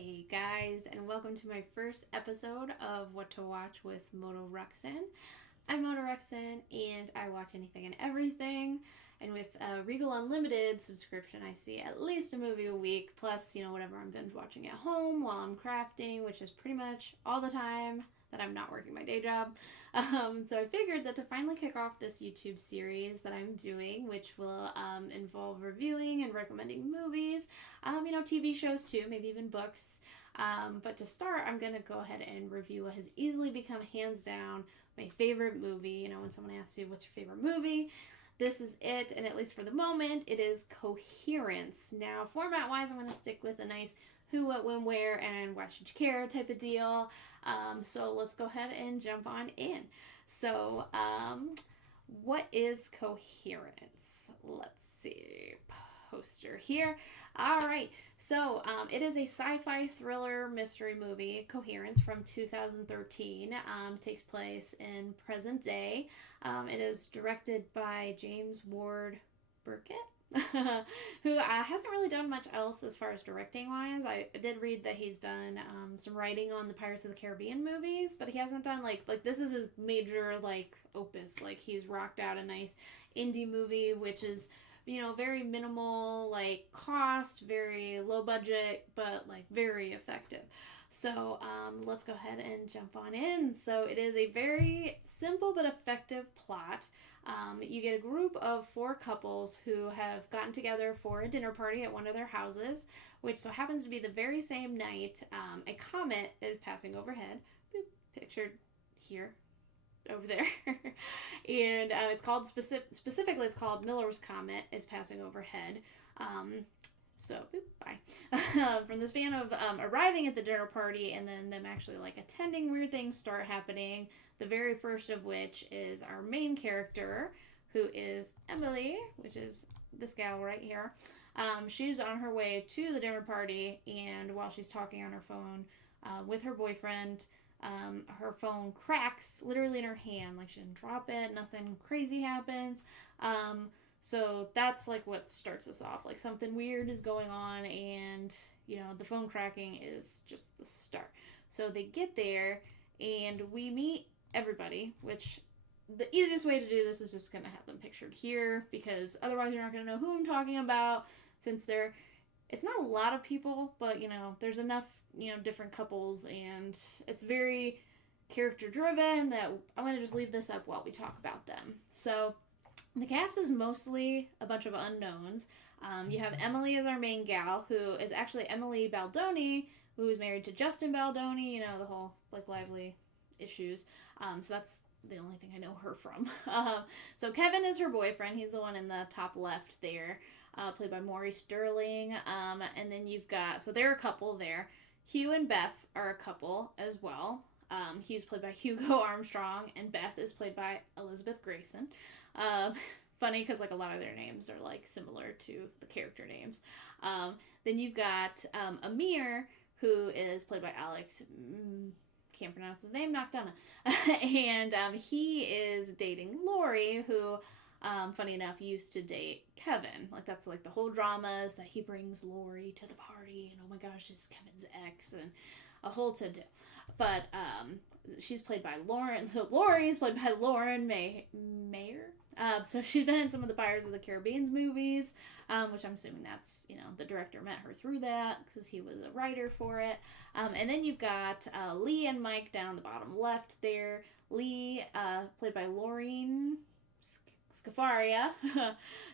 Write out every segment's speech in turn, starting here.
Hey guys, and welcome to my first episode of What to Watch with MotoRuxin. I'm MotoRuxin, and I watch anything and everything. And with a Regal Unlimited subscription, I see at least a movie a week, plus, whatever I'm binge watching at home while I'm crafting, which is pretty much all the time that I'm not working my day job. So I figured that to finally kick off this YouTube series that I'm doing, which will involve reviewing and recommending movies, TV shows too, maybe even books. But to start, I'm going to go ahead and review what has easily become hands down my favorite movie. When someone asks you, what's your favorite movie? This is it, and at least for the moment, it is Coherence. Now, format-wise, I'm going to stick with a nice who, what, when, where, and why should you care type of deal. So let's go ahead and jump on in. So, what is Coherence? Let's see. Poster here. All right. So, it is a sci-fi thriller mystery movie, Coherence, from 2013. Takes place in present day. It is directed by James Ward Burkett. Who hasn't really done much else as far as directing wise. I did read that he's done some writing on the Pirates of the Caribbean movies, but he hasn't done like this is his major opus. He's rocked out a nice indie movie, which is very minimal cost, very low budget, but very effective. So let's go ahead and jump on in. So it is a very simple but effective plot. You get a group of 4 couples who have gotten together for a dinner party at one of their houses, which so happens to be the very same night a comet is passing overhead, pictured here, over there. And it's called, specifically it's called Miller's Comet is passing overhead. Bye. From the span of arriving at the dinner party and then them actually attending, weird things start happening. The very first of which is our main character, who is Emily, which is this gal right here. She's on her way to the dinner party, and while she's talking on her phone with her boyfriend, her phone cracks literally in her hand. She didn't drop it, nothing crazy happens. So that's what starts us off. Something weird is going on, and the phone cracking is just the start. So they get there, and we meet everybody, which the easiest way to do this is just going to have them pictured here, because otherwise you're not going to know who I'm talking about, since it's not a lot of people, but there's enough different couples, and it's very character driven that I'm going to just leave this up while we talk about them. So the cast is mostly a bunch of unknowns. You have Emily as our main gal, who is actually Emily Baldoni, who is married to Justin Baldoni, the whole lively issues. So that's the only thing I know her from. So Kevin is her boyfriend. He's the one in the top left there, played by Maury Sterling. And then you've got, so they're a couple there. Hugh and Beth are a couple as well. Hugh's played by Hugo Armstrong, and Beth is played by Elizabeth Grayson. Funny because a lot of their names are similar to the character names. Then you've got Amir, who is played by Alex. Can't pronounce his name, not gonna. And he is dating Lori, who, funny enough, used to date Kevin. That's the whole drama is that he brings Lori to the party, and oh my gosh, it's Kevin's ex, and a whole to-do. But she's played by Lauren. So Lori's played by Lauren Mayer. So she's been in some of the Pirates of the Caribbean movies, which I'm assuming that's, the director met her through that because he was a writer for it. And then you've got Lee and Mike down the bottom left there. Lee, played by Laureen Scafaria.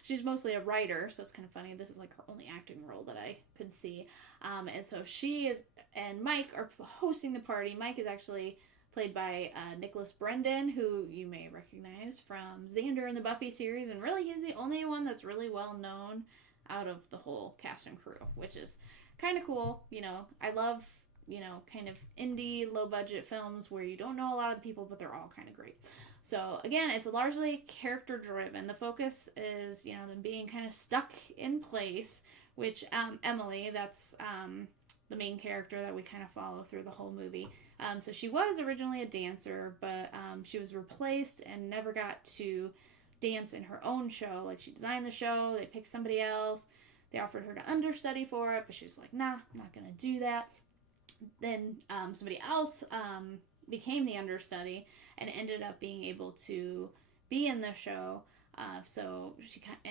She's mostly a writer, so it's kind of funny. This is her only acting role that I could see. And so she is, and Mike are hosting the party. Mike is actually played by Nicholas Brendan, who you may recognize from Xander in the Buffy series, and really he's the only one that's really well known out of the whole cast and crew, which is kind of cool. I love, kind of indie, low-budget films where you don't know a lot of the people, but they're all kind of great. So, again, it's largely character-driven. The focus is, them being kind of stuck in place, which Emily, that's the main character that we kind of follow through the whole movie. So she was originally a dancer, but she was replaced and never got to dance in her own show. She designed the show, they picked somebody else, they offered her to understudy for it, but she was like, nah, I'm not going to do that. Then somebody else became the understudy and ended up being able to be in the show. So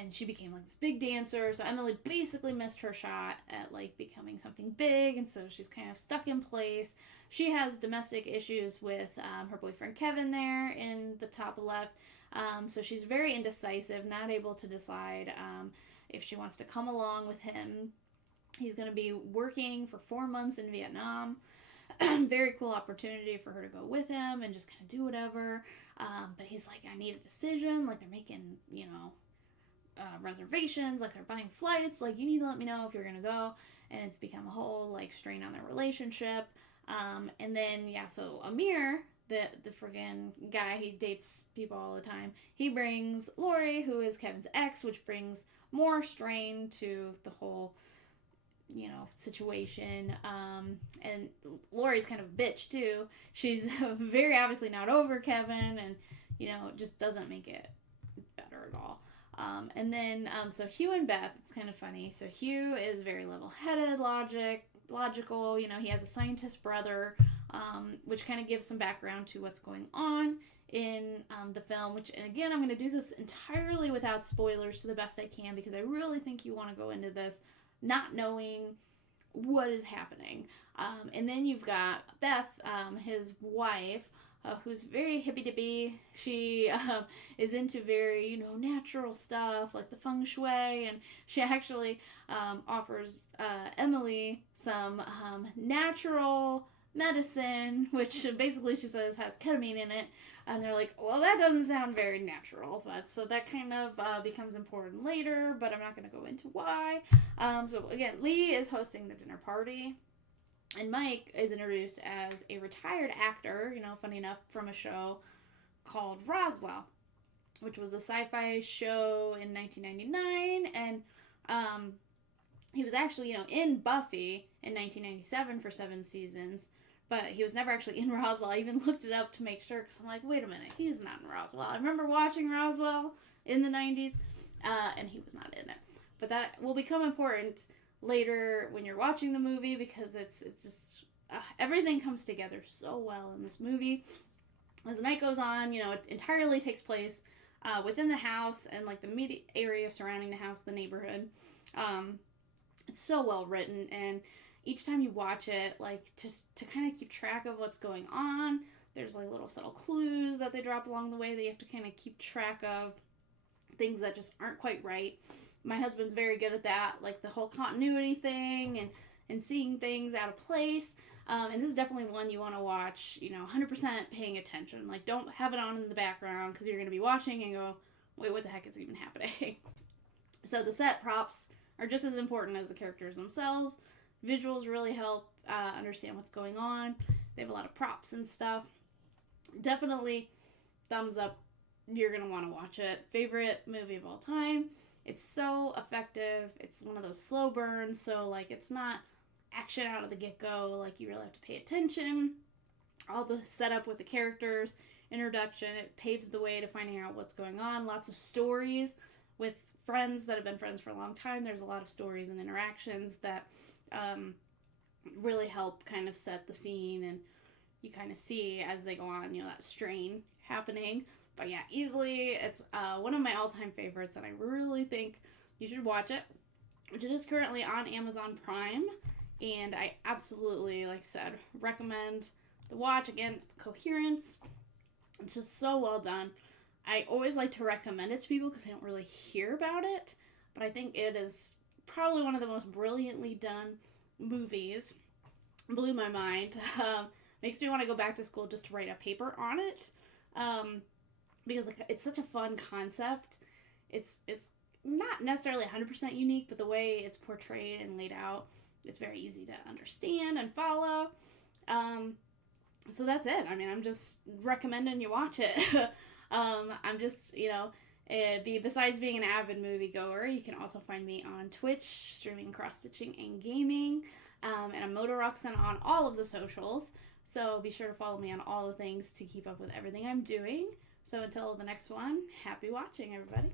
she became like this big dancer. So Emily basically missed her shot at like becoming something big, and so she's kind of stuck in place. She has domestic issues with her boyfriend Kevin there in the top left. So she's very indecisive, not able to decide if she wants to come along with him. He's going to be working for 4 months in Vietnam. Very cool opportunity for her to go with him and just kind of do whatever. But he's like, I need a decision. Like, they're making, reservations. Like, they're buying flights. Like, you need to let me know if you're going to go. And it's become a whole, like, strain on their relationship. And then, so Amir, the friggin' guy, he dates people all the time. He brings Lori, who is Kevin's ex, which brings more strain to the whole situation. And Lori's kind of a bitch too. She's very obviously not over Kevin, and just doesn't make it better at all. And then so Hugh and Beth, it's kind of funny. So Hugh is very level-headed, logical. He has a scientist brother, which kind of gives some background to what's going on in the film, which, and again, I'm going to do this entirely without spoilers to the best I can, because I really think you want to go into this not knowing what is happening. And then you've got Beth, his wife, who's very hippy-dippy. She is into very, natural stuff, like the feng shui, and she actually offers Emily some natural medicine, which basically she says has ketamine in it. And they're like, well, that doesn't sound very natural. But so that kind of becomes important later, but I'm not going to go into why. So again, Lee is hosting the dinner party, and Mike is introduced as a retired actor, funny enough, from a show called Roswell, which was a sci-fi show in 1999. And he was actually, in Buffy in 1997 for 7 seasons. But he was never actually in Roswell. I even looked it up to make sure, because I'm like, wait a minute, he's not in Roswell. I remember watching Roswell in the 90s, and he was not in it. But that will become important later when you're watching the movie, because it's just, everything comes together so well in this movie. As the night goes on, it entirely takes place within the house and, like, the immediate area surrounding the house, the neighborhood. It's so well written, and each time you watch it, like, just to kind of keep track of what's going on, there's, like, little subtle clues that they drop along the way that you have to kind of keep track of, things that just aren't quite right. My husband's very good at that, like the whole continuity thing and seeing things out of place. And this is definitely one you want to watch, 100% paying attention. Like, don't have it on in the background, because you're going to be watching and go, wait, what the heck is even happening? So the set props are just as important as the characters themselves. Visuals really help understand what's going on. They have a lot of props and stuff. Definitely thumbs up. You're going to want to watch it. Favorite movie of all time. It's so effective. It's one of those slow burns, so, like, it's not action out of the get-go. Like, you really have to pay attention. All the setup with the characters, introduction, it paves the way to finding out what's going on. Lots of stories with friends that have been friends for a long time. There's a lot of stories and interactions that really help kind of set the scene, and you kind of see as they go on, that strain happening. But yeah, easily, it's one of my all-time favorites, and I really think you should watch it, which it is currently on Amazon Prime, and I absolutely, like I said, recommend the watch. Again, it's Coherence. It's just so well done. I always like to recommend it to people because I don't really hear about it, but I think it is probably one of the most brilliantly done movies. Blew my mind. Makes me want to go back to school just to write a paper on it. Because, like, it's such a fun concept. It's not necessarily 100% unique, but the way it's portrayed and laid out, it's very easy to understand and follow. So that's it. I mean, I'm just recommending you watch it. I'm just, besides being an avid moviegoer, you can also find me on Twitch, streaming cross-stitching and gaming, and I'm MotoRuxin on all of the socials. So be sure to follow me on all the things to keep up with everything I'm doing. So until the next one, happy watching, everybody.